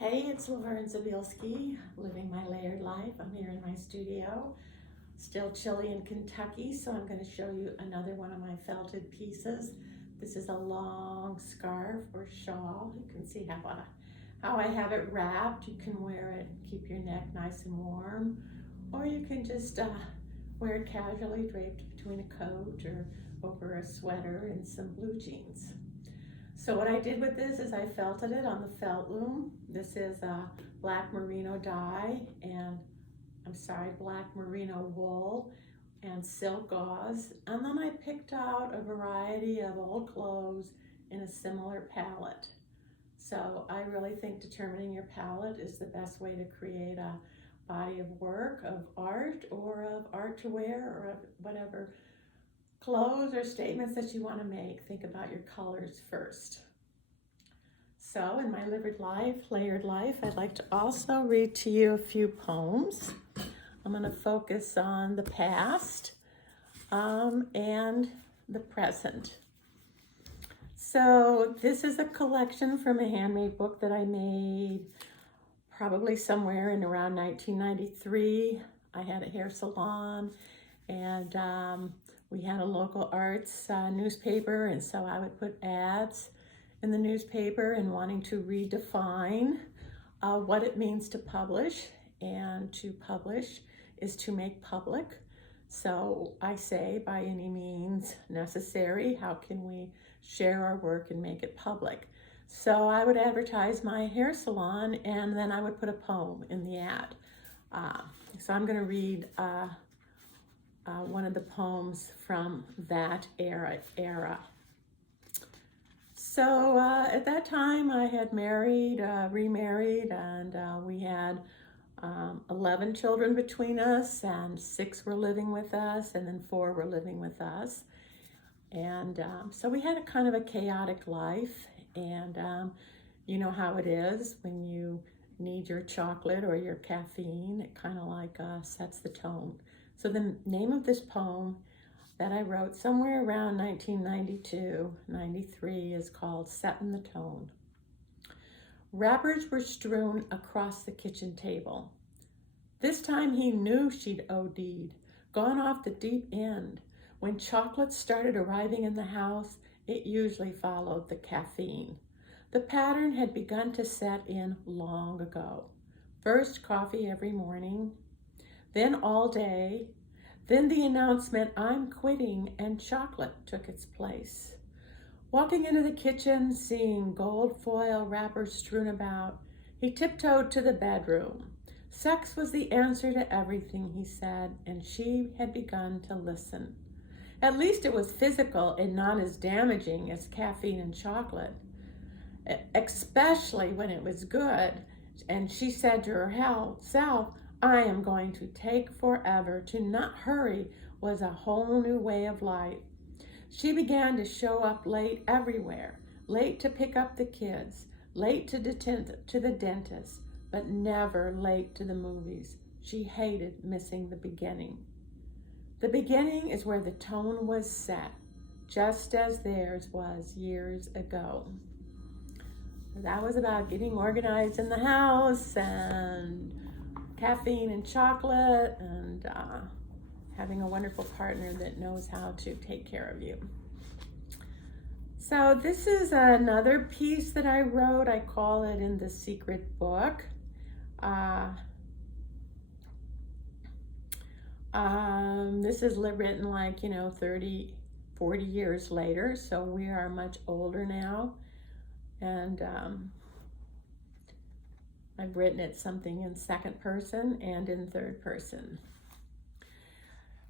Hey, it's Laverne Zabilski, living my layered life. I'm here in my studio, still chilly in Kentucky, so I'm going to show you another one of my felted pieces. This is a long scarf or shawl. You can see how I have it wrapped. You can wear it, keep your neck nice and warm, or you can just wear it casually draped between a coat or over a sweater and some blue jeans. So what I did with this is I felted it on the felt loom. This is black merino dye and black merino wool and silk gauze. And then I picked out a variety of old clothes in a similar palette. So I really think determining your palette is the best way to create a body of work, of art, or of art to wear, or of whatever clothes or statements that you want to make. Think about your colors first. So in my layered life, I'd like to also read to you a few poems. I'm going to focus on the past and the present. So this is a collection from a handmade book that I made probably somewhere in around 1993. I had a hair salon and we had a local arts newspaper, and so I would put ads in the newspaper and wanting to redefine what it means to publish. And to publish is to make public. So I say, by any means necessary, how can we share our work and make it public? So I would advertise my hair salon, and then I would put a poem in the ad. So I'm going to read one of the poems from that era. So at that time I had remarried, and we had 11 children between us, and 6 were living with us, and then 4 were living with us. And so we had a kind of a chaotic life, and you know how it is when you need your chocolate or your caffeine, it kind of like sets the tone. So the name of this poem that I wrote somewhere around 1992, 93 is called Setting the Tone. Wrappers were strewn across the kitchen table. This time he knew she'd OD'd, gone off the deep end. When chocolates started arriving in the house, it usually followed the caffeine. The pattern had begun to set in long ago. First coffee every morning, then all day, then the announcement, I'm quitting, and chocolate took its place. Walking into the kitchen, seeing gold foil wrappers strewn about, he tiptoed to the bedroom. Sex was the answer to everything, he said, and she had begun to listen. At least it was physical and not as damaging as caffeine and chocolate, especially when it was good. And she said to herself, I am going to take forever. To not hurry was a whole new way of life. She began to show up late everywhere, late to pick up the kids, late to the dentist, but never late to the movies. She hated missing the beginning. The beginning is where the tone was set, just as theirs was years ago. That was about getting organized in the house and caffeine and chocolate, and having a wonderful partner that knows how to take care of you. So this is another piece that I wrote. I call it In the Secret Book. This is written like, 30, 40 years later, so we are much older now. And I've written it something in second person and in third person.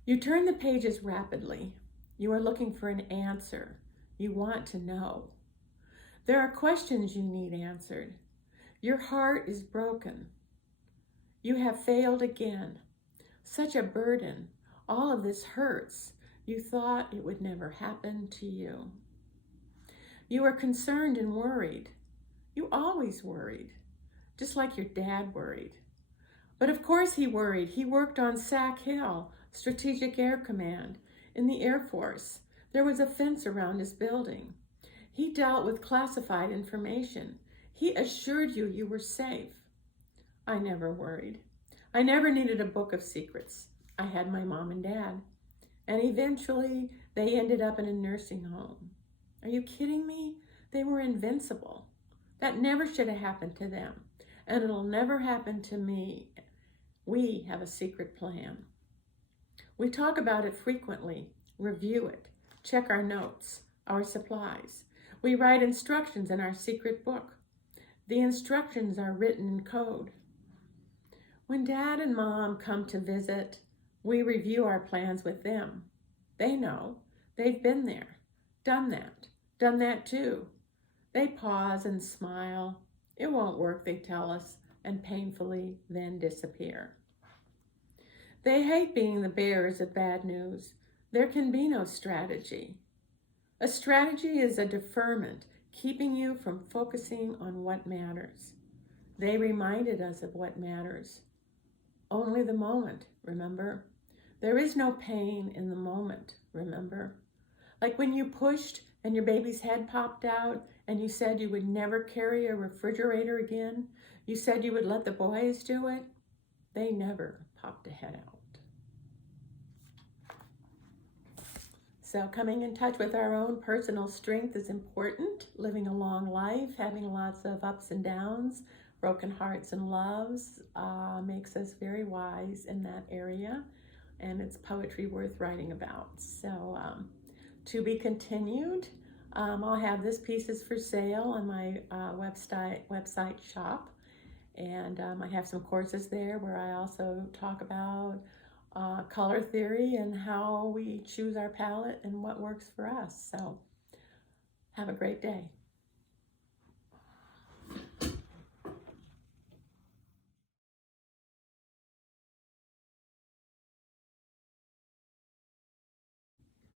You turn the pages rapidly. You are looking for an answer. You want to know. There are questions you need answered. Your heart is broken. You have failed again. Such a burden. All of this hurts. You thought it would never happen to you. You are concerned and worried. You always worried. Just like your dad worried. But of course he worried. He worked on Sack Hill, Strategic Air Command, in the Air Force. There was a fence around his building. He dealt with classified information. He assured you you were safe. I never worried. I never needed a book of secrets. I had my mom and dad. And eventually, they ended up in a nursing home. Are you kidding me? They were invincible. That never should have happened to them. And it'll never happen to me. We have a secret plan. We talk about it frequently, review it, check our notes, our supplies. We write instructions in our secret book. The instructions are written in code. When Dad and Mom come to visit, we review our plans with them. They know. They've been there, done that too. They pause and smile. It won't work, they tell us, and painfully then disappear. They hate being the bearers of bad news. There can be no strategy. A strategy is a deferment, keeping you from focusing on what matters. They reminded us of what matters. Only the moment, remember? There is no pain in the moment, remember? Like when you pushed and your baby's head popped out and you said you would never carry a refrigerator again. You said you would let the boys do it. They never popped a head out. So coming in touch with our own personal strength is important. Living a long life, having lots of ups and downs, broken hearts and loves makes us very wise in that area. And it's poetry worth writing about. So to be continued. I'll have this pieces for sale on my website shop. And I have some courses there where I also talk about color theory and how we choose our palette and what works for us. So have a great day.